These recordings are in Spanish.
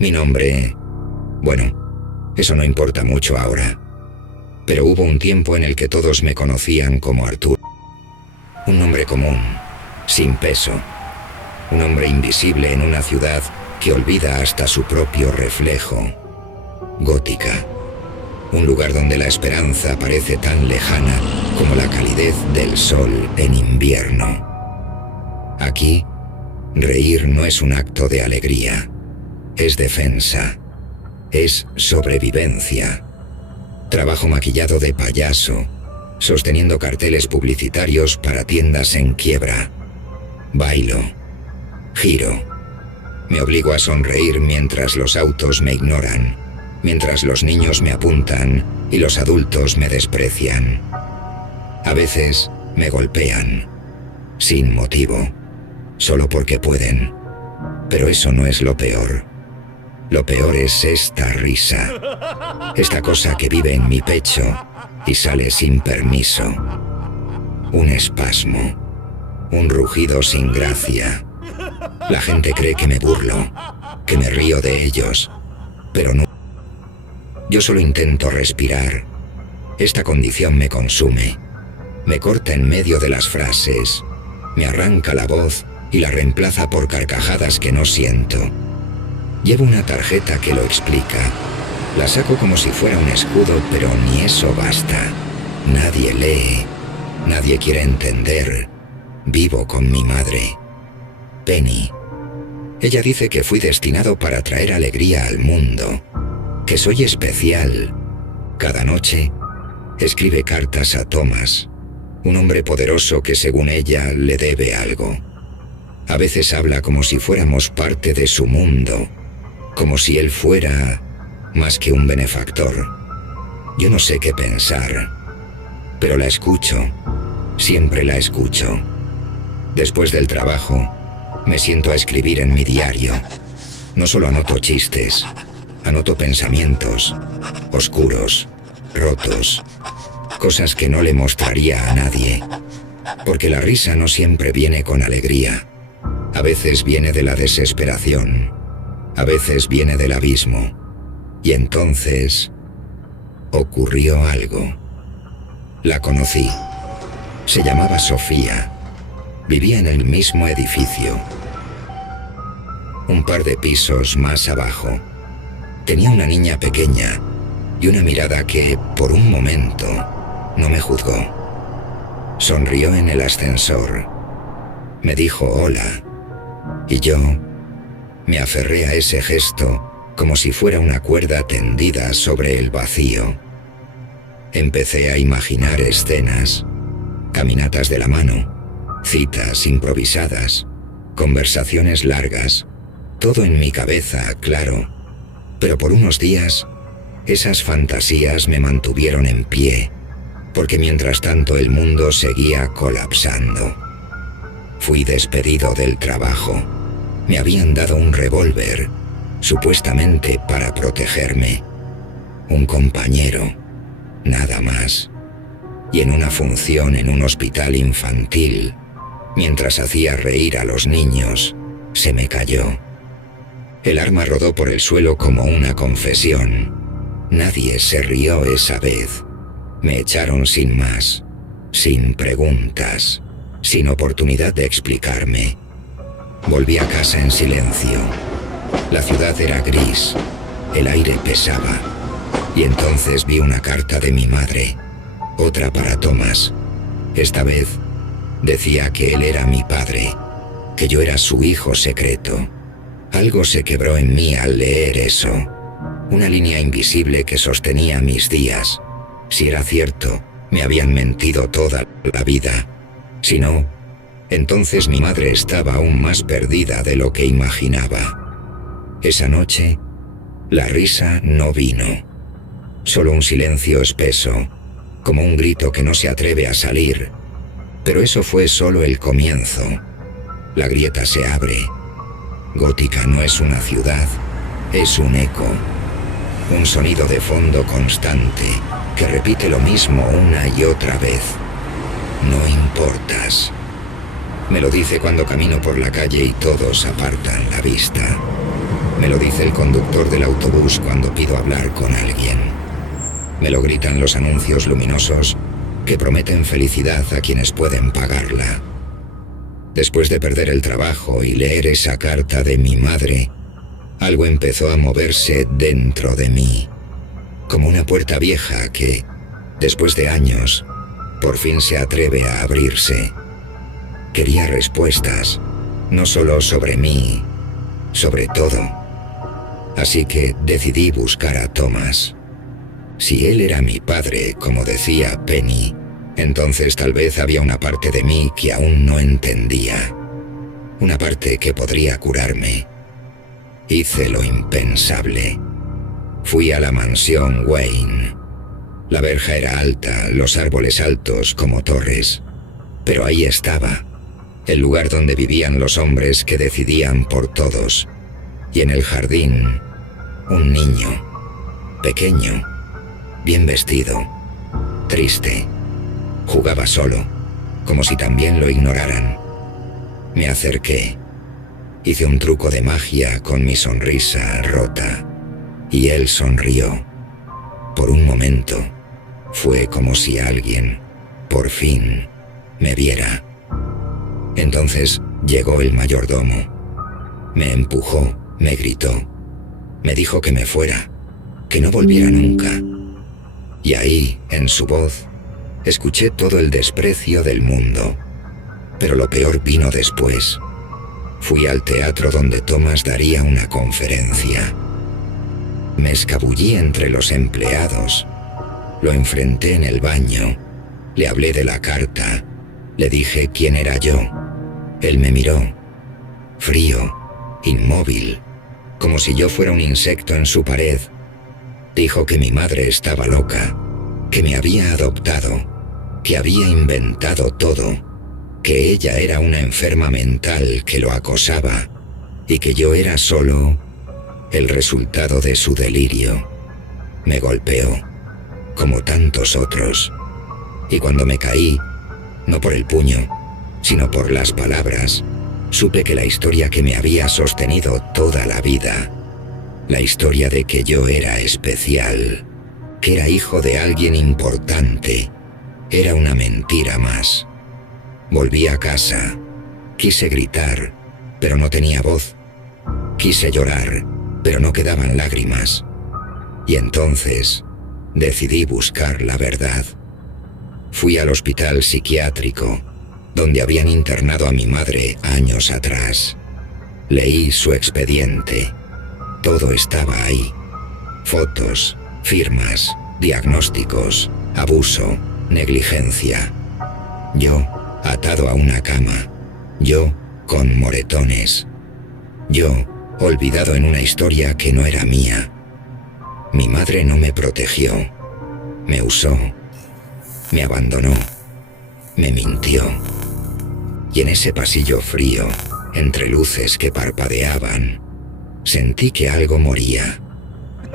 Mi nombre... Bueno, eso no importa mucho ahora. Pero hubo un tiempo en el que todos me conocían como Arturo. Un nombre común, sin peso. Un hombre invisible en una ciudad que olvida hasta su propio reflejo. Gótica. Un lugar donde la esperanza parece tan lejana como la calidez del sol en invierno. Aquí, reír no es un acto de alegría, es defensa, es sobrevivencia. Trabajo maquillado de payaso, sosteniendo carteles publicitarios para tiendas en quiebra. Bailo, giro, me obligo a sonreír mientras los autos me ignoran, mientras los niños me apuntan y los adultos me desprecian. A veces me golpean, sin motivo, solo porque pueden. Pero eso no es lo peor. Lo peor es esta risa, esta cosa que vive en mi pecho y sale sin permiso. Un espasmo, un rugido sin gracia. La gente cree que me burlo, que me río de ellos, pero no. Yo solo intento respirar. Esta condición me consume. Me corta en medio de las frases, me arranca la voz y la reemplaza por carcajadas que no siento. Llevo una tarjeta que lo explica. La saco como si fuera un escudo, pero ni eso basta. Nadie lee, nadie quiere entender. Vivo con mi madre, Penny. Ella dice que fui destinado para traer alegría al mundo, que soy especial. Cada noche escribe cartas a Thomas, un hombre poderoso que según ella le debe algo. A veces habla como si fuéramos parte de su mundo, como si él fuera más que un benefactor. Yo no sé qué pensar, pero la escucho, siempre la escucho. Después del trabajo, me siento a escribir en mi diario. No solo anoto chistes, anoto pensamientos, oscuros, rotos, cosas que no le mostraría a nadie, porque la risa no siempre viene con alegría. A veces viene de la desesperación, a veces viene del abismo. Y entonces ocurrió algo. La conocí. Se llamaba Sofía. Vivía en el mismo edificio, un par de pisos más abajo. Tenía una niña pequeña y una mirada que, por un momento, no me juzgó. Sonrió en el ascensor. Me dijo hola. Y yo me aferré a ese gesto como si fuera una cuerda tendida sobre el vacío. Empecé a imaginar escenas, caminatas de la mano, citas improvisadas, conversaciones largas, todo en mi cabeza, claro. Pero por unos días, esas fantasías me mantuvieron en pie, porque mientras tanto el mundo seguía colapsando. Fui despedido del trabajo. Me habían dado un revólver, supuestamente para protegerme. Un compañero, nada más. Y en una función en un hospital infantil, mientras hacía reír a los niños, se me cayó. El arma rodó por el suelo como una confesión. Nadie se rió esa vez. Me echaron sin más, sin preguntas, sin oportunidad de explicarme. Volví a casa en silencio. La ciudad era gris, el aire pesaba. Y entonces vi una carta de mi madre, otra para Thomas. Esta vez decía que él era mi padre, que yo era su hijo secreto. Algo se quebró en mí al leer eso. Una línea invisible que sostenía mis días. Si era cierto, me habían mentido toda la vida. Si no, entonces mi madre estaba aún más perdida de lo que imaginaba. Esa noche, la risa no vino. Solo un silencio espeso, como un grito que no se atreve a salir. Pero eso fue solo el comienzo. La grieta se abre. Gótica no es una ciudad, es un eco. Un sonido de fondo constante que repite lo mismo una y otra vez. No importas. Me lo dice cuando camino por la calle y todos apartan la vista. Me lo dice el conductor del autobús cuando pido hablar con alguien. Me lo gritan los anuncios luminosos que prometen felicidad a quienes pueden pagarla. Después de perder el trabajo y leer esa carta de mi madre, algo empezó a moverse dentro de mí, como una puerta vieja que, después de años, por fin se atreve a abrirse. Quería respuestas, no solo sobre mí, sobre todo. Así que decidí buscar a Thomas. Si él era mi padre, como decía Penny, entonces tal vez había una parte de mí que aún no entendía. Una parte que podría curarme. Hice lo impensable. Fui a la mansión Wayne. La verja era alta, los árboles altos como torres. Pero ahí estaba, el lugar donde vivían los hombres que decidían por todos. Y en el jardín, un niño, pequeño, bien vestido, triste. Jugaba solo, como si también lo ignoraran. Me acerqué. Hice un truco de magia con mi sonrisa rota. Y él sonrió. Por un momento, fue como si alguien, por fin, me viera. Entonces llegó el mayordomo. Me empujó, me gritó. Me dijo que me fuera, que no volviera nunca. Y ahí, en su voz, escuché todo el desprecio del mundo. Pero lo peor vino después. Fui al teatro donde Thomas daría una conferencia. Me escabullí entre los empleados. Lo enfrenté en el baño. Le hablé de la carta. Le dije quién era yo. Él me miró. Frío, inmóvil, como si yo fuera un insecto en su pared. Dijo que mi madre estaba loca, que me había adoptado, que había inventado todo, que ella era una enferma mental que lo acosaba y que yo era solo el resultado de su delirio. Me golpeó, como tantos otros, y cuando me caí, no por el puño, sino por las palabras, supe que la historia que me había sostenido toda la vida, la historia de que yo era especial, que era hijo de alguien importante, era una mentira más. Volví a casa, quise gritar, pero no tenía voz. Quise llorar, pero no quedaban lágrimas. Y entonces decidí buscar la verdad. Fui al hospital psiquiátrico, donde habían internado a mi madre años atrás. Leí su expediente. Todo estaba ahí. Fotos, firmas, diagnósticos, abuso, negligencia. Yo, atado a una cama. Yo, con moretones. Yo, olvidado en una historia que no era mía. Mi madre no me protegió. Me usó. Me abandonó. Me mintió. Y en ese pasillo frío, entre luces que parpadeaban, sentí que algo moría.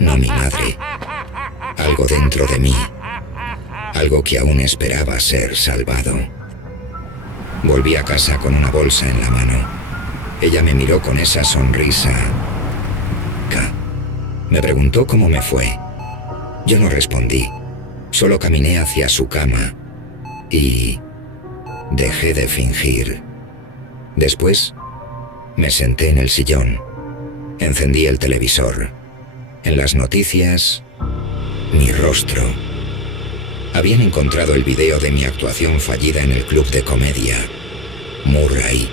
No mi madre. Algo dentro de mí. Algo que aún esperaba ser salvado. Volví a casa con una bolsa en la mano. Ella me miró con esa sonrisa. Me preguntó cómo me fue. Yo no respondí. Solo caminé hacia su cama. Y dejé de fingir. Después, me senté en el sillón. Encendí el televisor. En las noticias, mi rostro. Habían encontrado el video de mi actuación fallida en el club de comedia. Murray,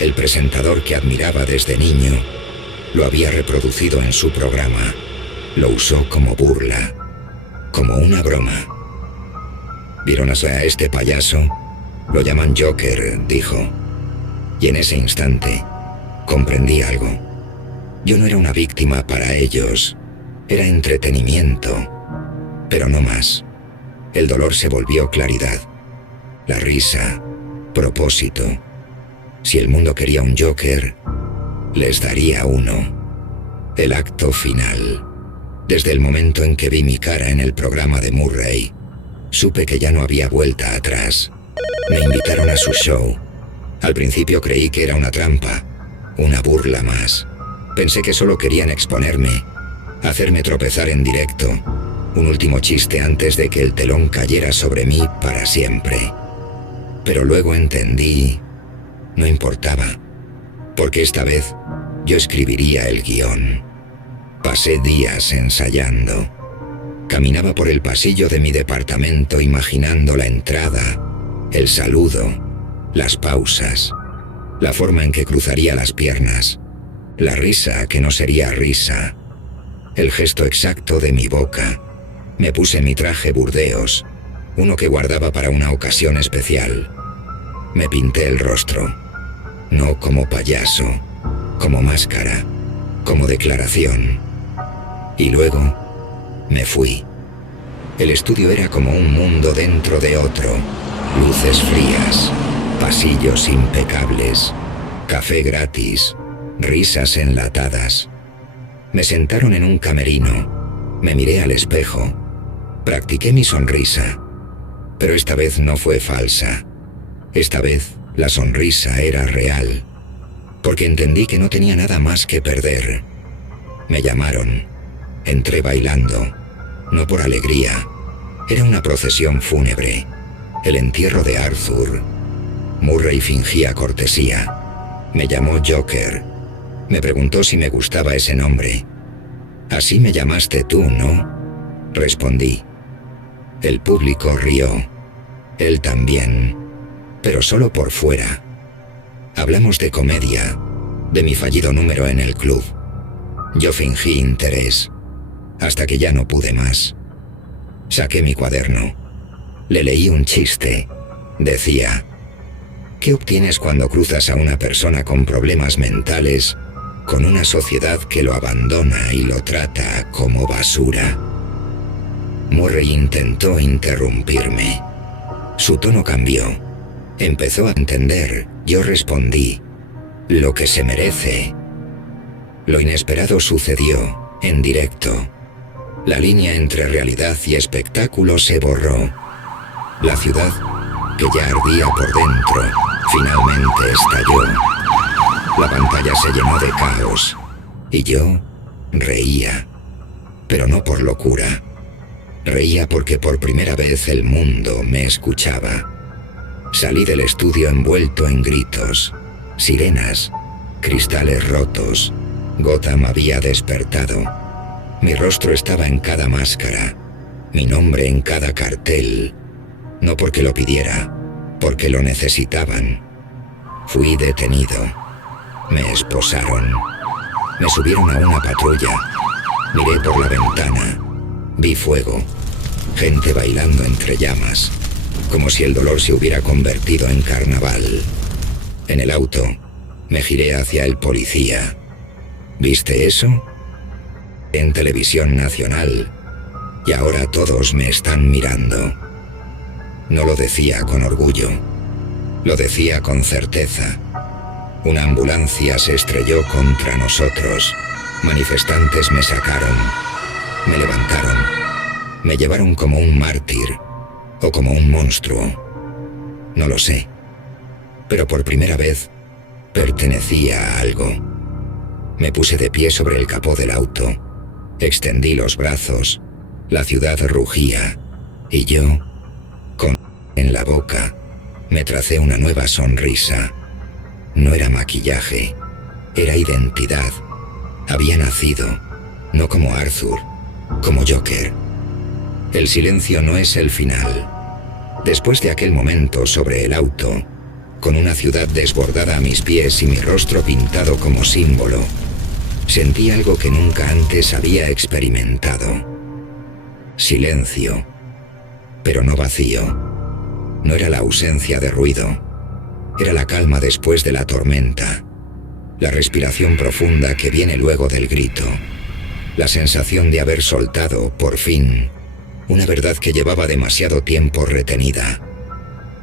el presentador que admiraba desde niño, lo había reproducido en su programa. Lo usó como burla, como una broma. ¿Vieron a este payaso? Lo llaman Joker, dijo. Y en ese instante, comprendí algo. Yo no era una víctima para ellos. Era entretenimiento, pero no más. El dolor se volvió claridad. La risa, propósito. Si el mundo quería un Joker, les daría uno. El acto final. Desde el momento en que vi mi cara en el programa de Murray, supe que ya no había vuelta atrás. Me invitaron a su show. Al principio creí que era una trampa, una burla más. Pensé que solo querían exponerme, hacerme tropezar en directo, un último chiste antes de que el telón cayera sobre mí para siempre. Pero luego entendí, no importaba, porque esta vez yo escribiría el guión. Pasé días ensayando. Caminaba por el pasillo de mi departamento imaginando la entrada, el saludo, las pausas, la forma en que cruzaría las piernas, la risa que no sería risa, el gesto exacto de mi boca. Me puse mi traje Burdeos, uno que guardaba para una ocasión especial. Me pinté el rostro, no como payaso, como máscara, como declaración. Y luego me fui. El estudio era como un mundo dentro de otro. Luces frías, pasillos impecables, café gratis, risas enlatadas. Me sentaron en un camerino, me miré al espejo, practiqué mi sonrisa, pero esta vez no fue falsa. Esta vez la sonrisa era real, porque entendí que no tenía nada más que perder. Me llamaron, entré bailando, no por alegría, era una procesión fúnebre, el entierro de Arthur. Murray fingía cortesía, me llamó Joker, me preguntó si me gustaba ese nombre. Así me llamaste tú, ¿no? Respondí. El público rió, él también, pero solo por fuera. Hablamos de comedia, de mi fallido número en el club. Yo fingí interés, hasta que ya no pude más. Saqué mi cuaderno, le leí un chiste. Decía: ¿qué obtienes cuando cruzas a una persona con problemas mentales con una sociedad que lo abandona y lo trata como basura? Murray intentó interrumpirme. Su tono cambió. Empezó a entender. Yo respondí: lo que se merece. Lo inesperado sucedió, en directo. La línea entre realidad y espectáculo se borró. La ciudad, que ya ardía por dentro, finalmente estalló. La pantalla se llenó de caos, y yo reía, pero no por locura. Reía porque por primera vez el mundo me escuchaba. Salí del estudio envuelto en gritos, sirenas, cristales rotos. Gotham había despertado. Mi rostro estaba en cada máscara, mi nombre en cada cartel. No porque lo pidiera, porque lo necesitaban. Fui detenido. Me esposaron. Me subieron a una patrulla. Miré por la ventana. Vi fuego. Gente bailando entre llamas, como si el dolor se hubiera convertido en carnaval. En el auto, me giré hacia el policía. ¿Viste eso? En televisión nacional. Y ahora todos me están mirando. No lo decía con orgullo. Lo decía con certeza. Una ambulancia se estrelló contra nosotros. Manifestantes me sacaron. Me levantaron. Me llevaron como un mártir. O como un monstruo. No lo sé. Pero por primera vez pertenecía a algo. Me puse de pie sobre el capó del auto. Extendí los brazos. La ciudad rugía. Y yo, con en la boca, me tracé una nueva sonrisa. No era maquillaje, era identidad. Había nacido, no como Arthur, como Joker. El silencio no es el final. Después de aquel momento sobre el auto, con una ciudad desbordada a mis pies y mi rostro pintado como símbolo, sentí algo que nunca antes había experimentado. Silencio, pero no vacío. No era la ausencia de ruido, era la calma después de la tormenta, la respiración profunda que viene luego del grito, la sensación de haber soltado, por fin, una verdad que llevaba demasiado tiempo retenida.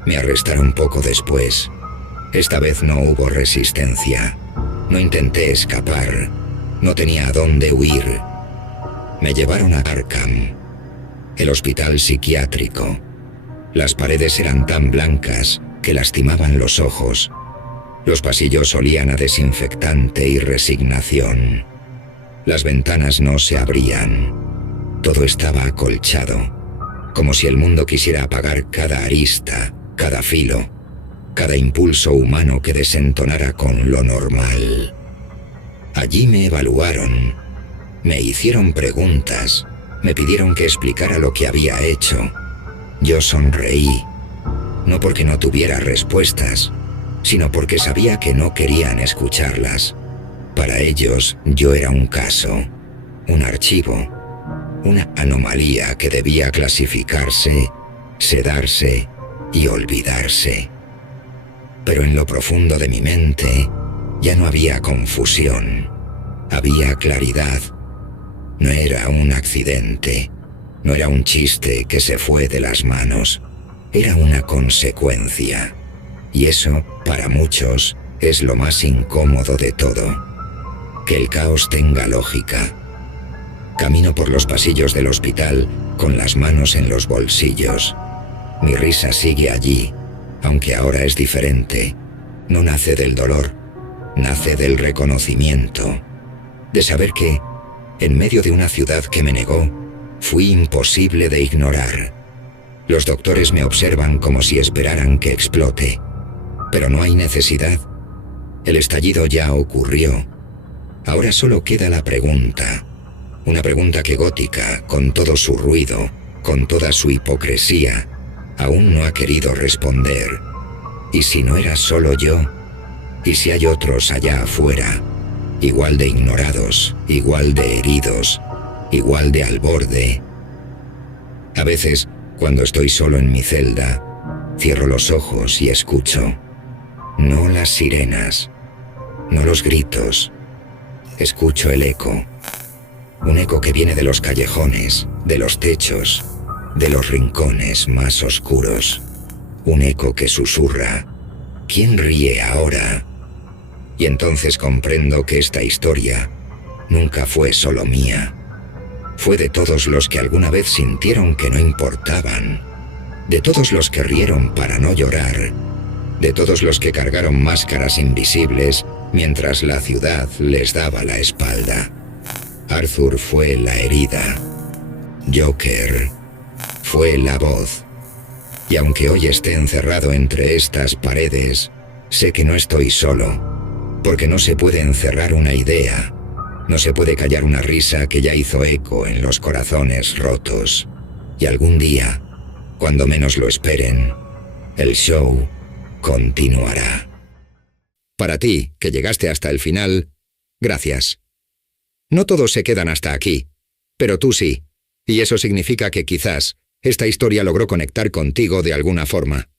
Me arrestaron poco después. Esta vez no hubo resistencia. No intenté escapar. No tenía a dónde huir. Me llevaron a Arkham, el hospital psiquiátrico. Las paredes eran tan blancas que lastimaban los ojos. Los pasillos olían a desinfectante y resignación. Las ventanas no se abrían. Todo estaba acolchado, como si el mundo quisiera apagar cada arista, cada filo, cada impulso humano que desentonara con lo normal. Allí me evaluaron, me hicieron preguntas, me pidieron que explicara lo que había hecho. Yo sonreí, no porque no tuviera respuestas, sino porque sabía que no querían escucharlas. Para ellos yo era un caso, un archivo, una anomalía que debía clasificarse, sedarse y olvidarse. Pero en lo profundo de mi mente ya no había confusión, había claridad. No era un accidente, no era un chiste que se fue de las manos, era una consecuencia. Y eso, para muchos, es lo más incómodo de todo. Que el caos tenga lógica. Camino por los pasillos del hospital con las manos en los bolsillos. Mi risa sigue allí, aunque ahora es diferente. No nace del dolor, nace del reconocimiento. De saber que, en medio de una ciudad que me negó, fui imposible de ignorar. Los doctores me observan como si esperaran que explote. Pero no hay necesidad. El estallido ya ocurrió. Ahora solo queda la pregunta. Una pregunta que Gótica, con todo su ruido, con toda su hipocresía, aún no ha querido responder. ¿Y si no era solo yo? ¿Y si hay otros allá afuera, igual de ignorados, igual de heridos, igual de al borde? A veces, cuando estoy solo en mi celda, cierro los ojos y escucho. No las sirenas, no los gritos. Escucho el eco. Un eco que viene de los callejones, de los techos, de los rincones más oscuros. Un eco que susurra. ¿Quién ríe ahora? Y entonces comprendo que esta historia nunca fue solo mía. Fue de todos los que alguna vez sintieron que no importaban. De todos los que rieron para no llorar. De todos los que cargaron máscaras invisibles mientras la ciudad les daba la espalda. Arthur fue la herida. Joker fue la voz. Y aunque hoy esté encerrado entre estas paredes, sé que no estoy solo, porque no se puede encerrar una idea, no se puede callar una risa que ya hizo eco en los corazones rotos. Y algún día, cuando menos lo esperen, el show continuará. Para ti, que llegaste hasta el final, gracias. No todos se quedan hasta aquí, pero tú sí, y eso significa que quizás esta historia logró conectar contigo de alguna forma.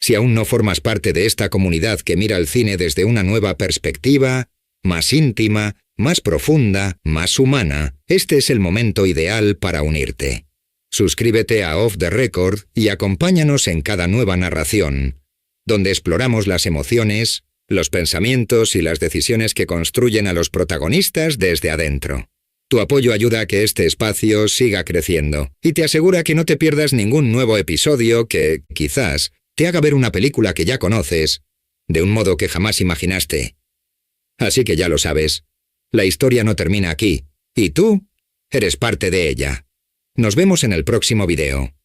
Si aún no formas parte de esta comunidad que mira el cine desde una nueva perspectiva, más íntima, más profunda, más humana, este es el momento ideal para unirte. Suscríbete a Off the Record y acompáñanos en cada nueva narración, donde exploramos las emociones, los pensamientos y las decisiones que construyen a los protagonistas desde adentro. Tu apoyo ayuda a que este espacio siga creciendo y te asegura que no te pierdas ningún nuevo episodio que, quizás, te haga ver una película que ya conoces, de un modo que jamás imaginaste. Así que ya lo sabes, la historia no termina aquí, y tú eres parte de ella. Nos vemos en el próximo video.